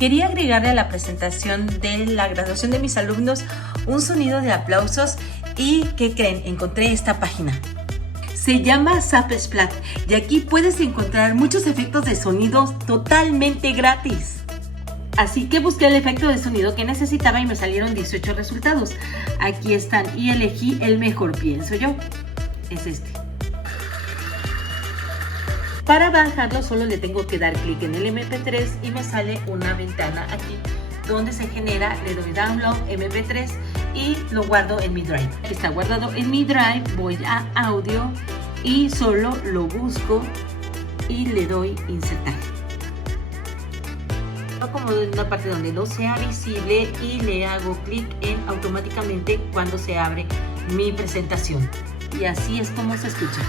Quería agregarle a la presentación de la graduación de mis alumnos un sonido de aplausos y ¿qué creen? Encontré esta página. Se llama Zapsplat y aquí puedes encontrar muchos efectos de sonido totalmente gratis. Así que busqué el efecto de sonido que necesitaba y me salieron 18 resultados. Aquí están y elegí el mejor, pienso yo. Es este. Para bajarlo solo le tengo que dar clic en el MP3 y me sale una ventana aquí donde se genera, le doy download MP3 y lo guardo en mi drive. Está guardado en mi drive, voy a audio y solo lo busco y le doy insertar. Lo acomodo en una parte donde no sea visible y le hago clic en automáticamente cuando se abre mi presentación. Y así es como se escucha.